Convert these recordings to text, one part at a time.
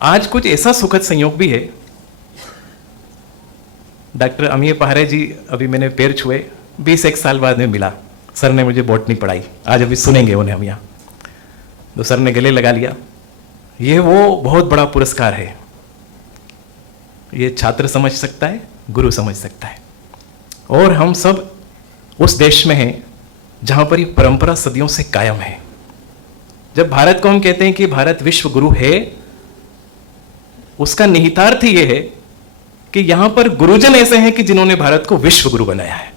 आज कुछ ऐसा सुखद संयोग भी है। डॉक्टर अमीय पहारे जी अभी मैंने पैर छुए, 21 साल बाद में मिला। सर ने मुझे बॉटनी पढ़ाई, आज अभी सुनेंगे उन्हें हम यहाँ। तो सर ने गले लगा लिया। ये वो बहुत बड़ा पुरस्कार है। ये छात्र समझ सकता है, गुरु समझ सकता है। और हम सब उस देश में हैं जहां पर ये परंपरा सदियों से कायम है। जब भारत को हम कहते हैं कि भारत विश्व गुरु है, उसका निहितार्थ ये है कि यहां पर गुरुजन ऐसे हैं कि जिन्होंने भारत को विश्व गुरु बनाया है।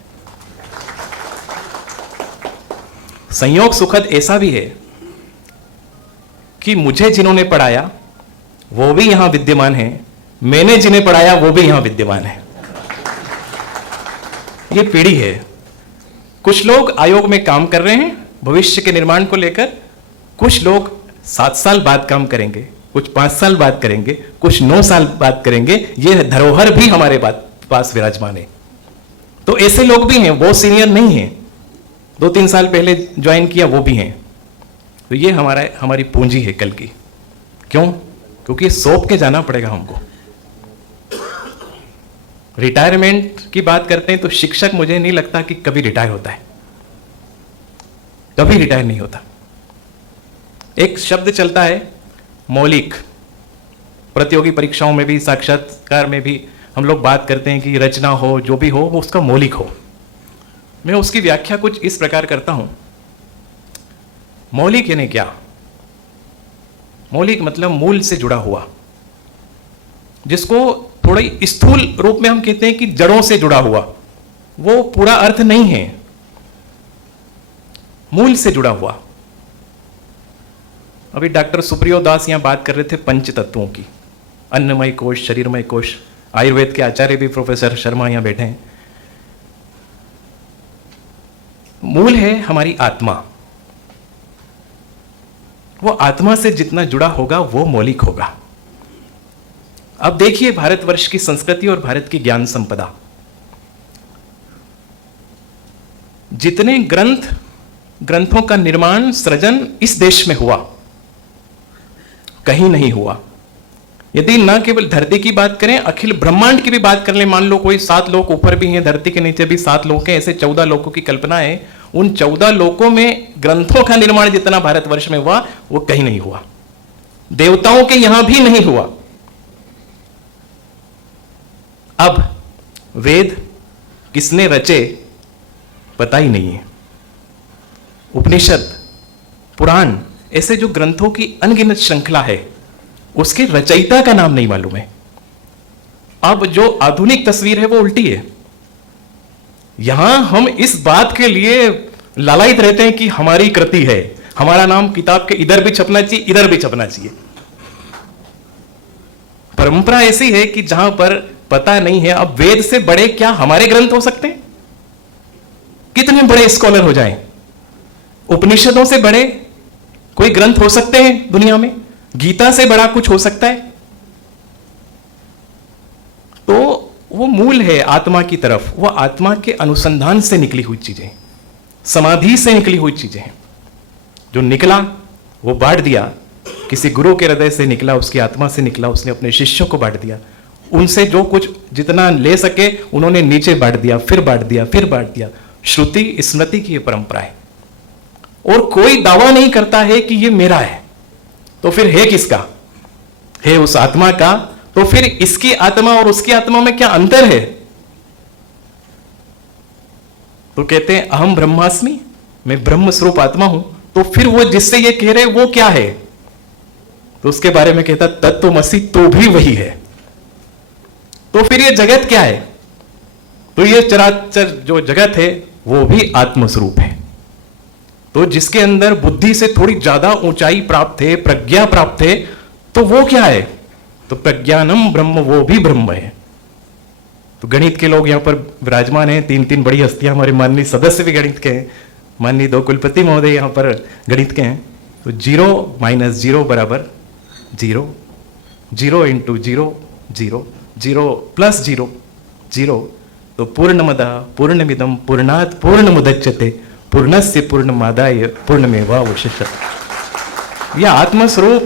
संयोग सुखद ऐसा भी है कि मुझे जिन्होंने पढ़ाया वो भी यहां विद्यमान है, मैंने जिन्हें पढ़ाया वो भी यहां विद्यमान है। ये पीढ़ी है। कुछ लोग आयोग में काम कर रहे हैं भविष्य के निर्माण को लेकर, कुछ लोग 7 साल बाद काम करेंगे, कुछ 5 साल बाद करेंगे, कुछ 9 साल बाद करेंगे। ये धरोहर भी हमारे पास विराजमान है। तो ऐसे लोग भी हैं, वो सीनियर नहीं हैं, 2-3 साल पहले ज्वाइन किया वो भी हैं। तो ये हमारी पूंजी है कल की। क्यों? क्योंकि सौंप के जाना पड़ेगा हमको। रिटायरमेंट की बात करते हैं तो शिक्षक मुझे नहीं लगता कि कभी रिटायर होता है, कभी रिटायर नहीं होता। एक शब्द चलता है मौलिक, प्रतियोगी परीक्षाओं में भी, साक्षात्कार में भी हम लोग बात करते हैं कि रचना हो, जो भी हो वो उसका मौलिक हो। मैं उसकी व्याख्या कुछ इस प्रकार करता हूं। मौलिक यानी क्या? मौलिक मतलब मूल से जुड़ा हुआ, जिसको थोड़ा स्थूल रूप में हम कहते हैं कि जड़ों से जुड़ा हुआ। वो पूरा अर्थ नहीं है, मूल से जुड़ा हुआ। अभी डॉक्टर सुप्रियो दास यहां बात कर रहे थे पंच तत्वों की, अन्नमय कोश, शरीरमय कोश। आयुर्वेद के आचार्य भी प्रोफेसर शर्मा यहां बैठे हैं। मूल है हमारी आत्मा। वो आत्मा से जितना जुड़ा होगा वो मौलिक होगा। अब देखिए भारतवर्ष की संस्कृति और भारत की ज्ञान संपदा। जितने ग्रंथों का निर्माण, सृजन इस देश में हुआ, कहीं नहीं हुआ। यदि ना केवल धरती की बात करें, अखिल ब्रह्मांड की भी बात कर लें, मान लो कोई 7 लोक ऊपर भी हैं, धरती के नीचे भी 7 लोक हैं, ऐसे 14 लोकों की कल्पना है। उन 14 लोकों में ग्रंथों का निर्माण जितना भारतवर्ष में हुआ वो कहीं नहीं हुआ। देवताओं के यहां भी नहीं हुआ। अब वेद किसने रचे पता ही नहीं है। उपनिषद, पुराण, ऐसे जो ग्रंथों की अनगिनत श्रृंखला है, उसके रचयिता का नाम नहीं मालूम है। अब जो आधुनिक तस्वीर है वो उल्टी है। यहां हम इस बात के लिए लालायित रहते हैं कि हमारी कृति है, हमारा नाम किताब के इधर भी छपना चाहिए, इधर भी छपना चाहिए। परंपरा ऐसी है कि जहां पर पता नहीं है। अब वेद से बड़े क्या हमारे ग्रंथ हो सकते हैं? कितने बड़े स्कॉलर हो जाएं, उपनिषदों से बड़े कोई ग्रंथ हो सकते हैं दुनिया में? गीता से बड़ा कुछ हो सकता है? तो वो मूल है आत्मा की तरफ। वो आत्मा के अनुसंधान से निकली हुई चीजें, समाधि से निकली हुई चीजें हैं। जो निकला वो बांट दिया, किसी गुरु के हृदय से निकला, उसकी आत्मा से निकला, उसने अपने शिष्यों को बांट दिया। उनसे जो कुछ जितना ले सके उन्होंने नीचे बांट दिया, फिर बांट दिया, फिर बांट दिया। श्रुति स्मृति की यह परंपरा है। और कोई दावा नहीं करता है कि यह मेरा है। तो फिर है किसका? है उस आत्मा का। तो फिर इसकी आत्मा और उसकी आत्मा में क्या अंतर है? तो कहते हैं अहम ब्रह्मास्मि, मैं ब्रह्म स्वरूप आत्मा हूं। तो फिर वो जिससे ये कह रहे वो क्या है? तो उसके बारे में कहता तत्वमसि, तो भी वही है। तो फिर ये जगत क्या है? तो ये चराचर जो जगत है वो भी आत्मस्वरूप है। तो जिसके अंदर बुद्धि से थोड़ी ज्यादा ऊंचाई प्राप्त है, प्रज्ञा प्राप्त है, तो वो क्या है? तो प्रज्ञानम ब्रह्म, वो भी ब्रह्म है। तो गणित के लोग यहां पर विराजमान हैं, 3 बड़ी हस्तियां, हमारे माननीय सदस्य भी गणित के हैं, माननीय 2 कुलपति महोदय यहां पर गणित के हैं। तो 0 - 0 बराबर 0, 0 × 0 0, 0 + 0 0। तो पूर्णमद पूर्णमिदं पूर्णात् पूर्णमुदच्यते पूर्णस्य पूर्णमादाय पूर्णमेवावशिष्यते। यह आत्मस्वरूप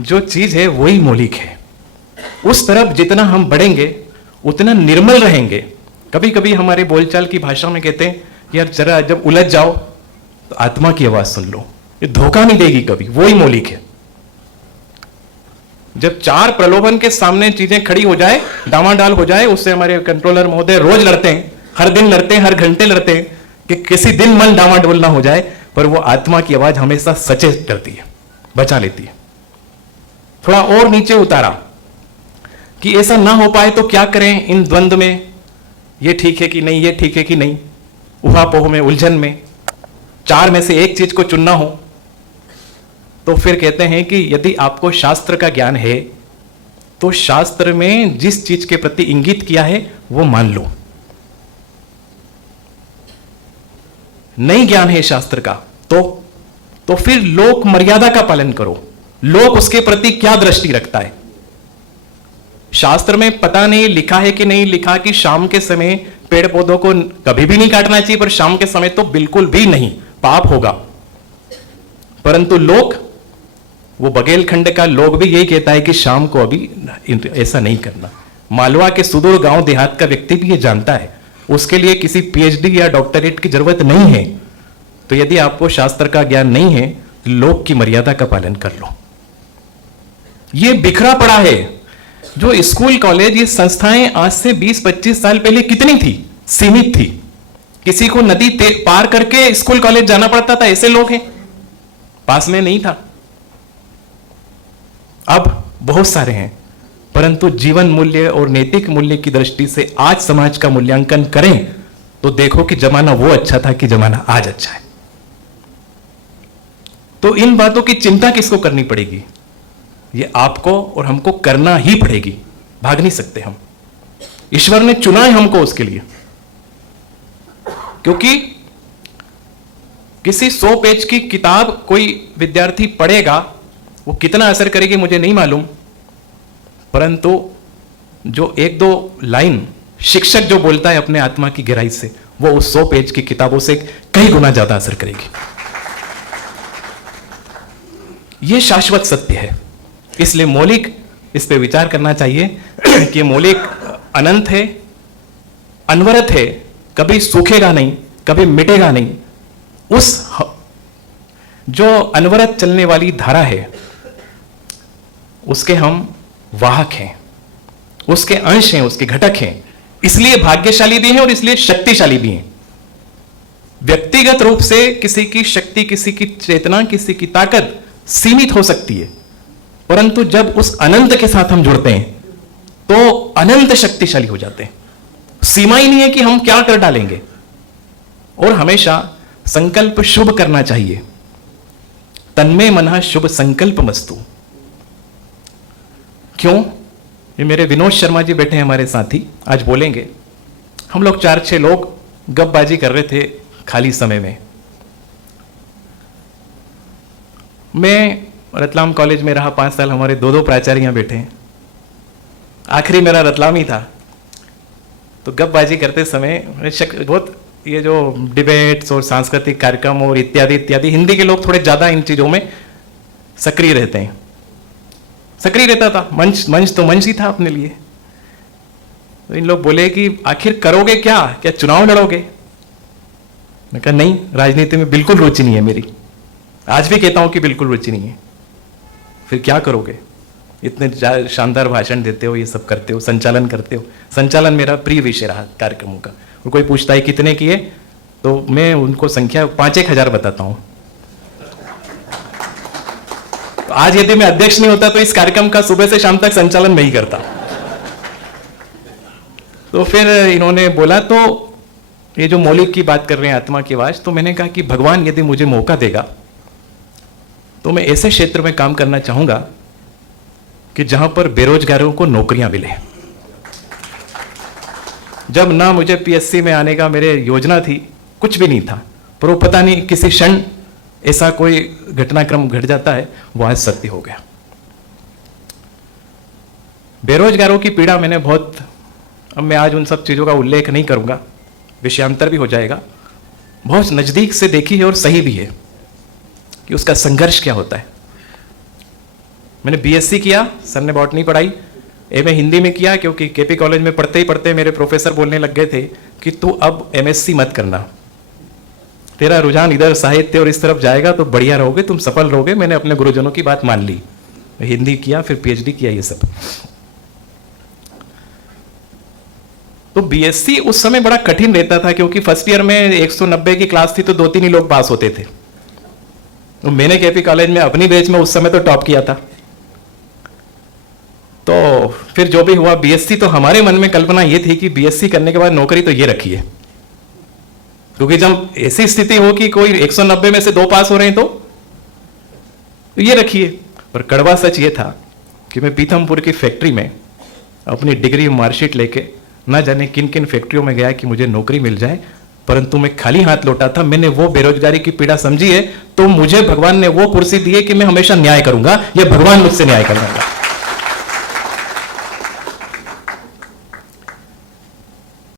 जो चीज है वही मौलिक है। उस तरफ जितना हम बढ़ेंगे उतना निर्मल रहेंगे। कभी कभी हमारे बोलचाल की भाषा में कहते हैं यार जरा जब उलझ जाओ तो आत्मा की आवाज सुन लो, ये धोखा नहीं देगी कभी, वही मौलिक है। जब चार प्रलोभन के सामने चीजें खड़ी हो जाए, डामाडाल हो जाए, उससे हमारे कंट्रोलर महोदय रोज लड़ते हैं, हर दिन लड़ते हैं, हर घंटे लड़ते हैं कि किसी दिन मन डामाडोल ना हो जाए, पर वो आत्मा की आवाज हमेशा सचेत करती है, बचा लेती है। थोड़ा और नीचे उतारा कि ऐसा ना हो पाए तो क्या करें इन द्वंद्व में, ये ठीक है कि नहीं, ये ठीक है कि नहीं, उहापोह में, उलझन में, चार में से एक चीज को चुनना हो, तो फिर कहते हैं कि यदि आपको शास्त्र का ज्ञान है तो शास्त्र में जिस चीज के प्रति इंगित किया है वो मान लो। नहीं ज्ञान है शास्त्र का तो फिर लोक मर्यादा का पालन करो। लोक उसके प्रति क्या दृष्टि रखता है? शास्त्र में पता नहीं लिखा है कि नहीं लिखा कि शाम के समय पेड़ पौधों को कभी भी नहीं काटना चाहिए, पर शाम के समय तो बिल्कुल भी नहीं, पाप होगा। परंतु लोक, वो बघेलखंड का लोग भी यही कहता है कि शाम को अभी ऐसा नहीं करना। मालवा के सुदूर गांव देहात का व्यक्ति भी ये जानता है, उसके लिए किसी पीएचडी या डॉक्टरेट की जरूरत नहीं है। तो यदि आपको शास्त्र का ज्ञान नहीं है तो लोक की मर्यादा का पालन कर लो। ये बिखरा पड़ा है। जो स्कूल कॉलेज ये संस्थाएं आज से 20-25 साल पहले कितनी थी, सीमित थी। किसी को नदी पार करके स्कूल कॉलेज जाना पड़ता था, ऐसे लोग हैं, पास में नहीं था। अब बहुत सारे हैं, परंतु जीवन मूल्य और नैतिक मूल्य की दृष्टि से आज समाज का मूल्यांकन करें तो देखो कि जमाना वो अच्छा था कि जमाना आज अच्छा है। तो इन बातों की चिंता किसको करनी पड़ेगी? ये आपको और हमको करना ही पड़ेगी, भाग नहीं सकते हम। ईश्वर ने चुना है हमको उसके लिए, क्योंकि किसी 100 पेज की किताब कोई विद्यार्थी पढ़ेगा, वो कितना असर करेगी मुझे नहीं मालूम, परंतु जो 1-2 लाइन शिक्षक जो बोलता है अपने आत्मा की गहराई से, वो उस 100 पेज की किताबों से कई गुना ज्यादा असर करेगी। ये शाश्वत सत्य है। इसलिए मौलिक, इस पे विचार करना चाहिए कि मौलिक अनंत है, अनवरत है, कभी सूखेगा नहीं, कभी मिटेगा नहीं। उस जो अनवरत चलने वाली धारा है उसके हम वाहक हैं, उसके अंश हैं, उसके घटक हैं। इसलिए भाग्यशाली भी हैं और इसलिए शक्तिशाली भी हैं। व्यक्तिगत रूप से किसी की शक्ति, किसी की चेतना, किसी की ताकत सीमित हो सकती है, परंतु जब उस अनंत के साथ हम जुड़ते हैं तो अनंत शक्तिशाली हो जाते हैं। सीमा ही नहीं है कि हम क्या कर डालेंगे। और हमेशा संकल्प शुभ करना चाहिए। तन्मे मनः शुभ संकल्प मस्तु। क्यों? ये मेरे विनोद शर्मा जी बैठे हैं हमारे साथी, आज बोलेंगे। हम लोग 4-6 लोग गपबाजी कर रहे थे खाली समय में। मैं रतलाम कॉलेज में रहा 5 साल, हमारे 2-2 प्राचार्य यहां बैठे हैं। आखिरी मेरा रतलाम ही था। तो गपबाजी करते समय बहुत ये जो डिबेट्स और सांस्कृतिक कार्यक्रम और इत्यादि इत्यादि, हिंदी के लोग थोड़े ज्यादा इन चीजों में सक्रिय रहते हैं। सक्रिय रहता था, मंच तो मंच ही था अपने लिए। तो इन लोग बोले कि आखिर करोगे क्या चुनाव लड़ोगे? मैं कहा नहीं, राजनीति में बिल्कुल रुचि नहीं है मेरी। आज भी कहता हूं कि बिल्कुल रुचि नहीं है। फिर क्या करोगे? इतने शानदार भाषण देते हो, ये सब करते हो, संचालन करते हो। संचालन मेरा प्रिय विषय रहा कार्यक्रमों का। और कोई पूछता है कितने किए, तो मैं उनको संख्या 5-1 हजार बताता हूं। तो आज यदि मैं अध्यक्ष नहीं होता तो इस कार्यक्रम का सुबह से शाम तक संचालन नहीं करता। तो फिर इन्होंने बोला, तो ये जो मौलिक की बात कर रहे हैं, आत्मा की आवाज, तो मैंने कहा कि भगवान यदि मुझे मौका देगा तो मैं ऐसे क्षेत्र में काम करना चाहूंगा कि जहां पर बेरोजगारों को नौकरियां मिले। जब ना मुझे पीएससी में आने का मेरे योजना थी, कुछ भी नहीं था, पर वो पता नहीं किसी क्षण ऐसा कोई घटनाक्रम घट जाता है, वो आज सत्य हो गया। बेरोजगारों की पीड़ा मैंने बहुत, अब मैं आज उन सब चीजों का उल्लेख नहीं करूंगा, विषयांतर भी हो जाएगा, बहुत नजदीक से देखी है और सही भी है कि उसका संघर्ष क्या होता है। मैंने बीएससी किया, सर ने बॉटनी पढ़ाई। एमए हिंदी में किया क्योंकि केपी कॉलेज में पढ़ते ही पढ़ते मेरे प्रोफेसर बोलने लग गए थे कि तू अब एमएससी मत करना, तेरा रुझान इधर साहित्य और इस तरफ जाएगा तो बढ़िया रहोगे, तुम सफल रहोगे। मैंने अपने गुरुजनों की बात मान ली, हिंदी किया, फिर पीएचडी किया, ये सब। तो बीएससी उस समय बड़ा कठिन रहता था क्योंकि फर्स्ट ईयर में 190 की क्लास थी तो 2-3 ही लोग पास होते थे। तो मैंने केपी कॉलेज में अपनी बैच में उस समय तो टॉप किया था। तो फिर जो भी हुआ बीएससी, तो हमारे मन में कल्पना ये थी कि बीएससी करने के बाद नौकरी तो ये रखी है, क्योंकि जब ऐसी स्थिति हो कि कोई 190 में से 2 पास हो रहे हैं तो ये रखिए। पर कड़वा सच ये था कि मैं पीथमपुर की फैक्ट्री में अपनी डिग्री मार्कशीट लेके ना जाने किन किन फैक्ट्रियों में गया कि मुझे नौकरी मिल जाए, परंतु मैं खाली हाथ लौटा था। मैंने वो बेरोजगारी की पीड़ा समझी है, तो मुझे भगवान ने वो कुर्सी दी है कि मैं हमेशा न्याय करूंगा, ये भगवान मुझसे न्याय करूंगा।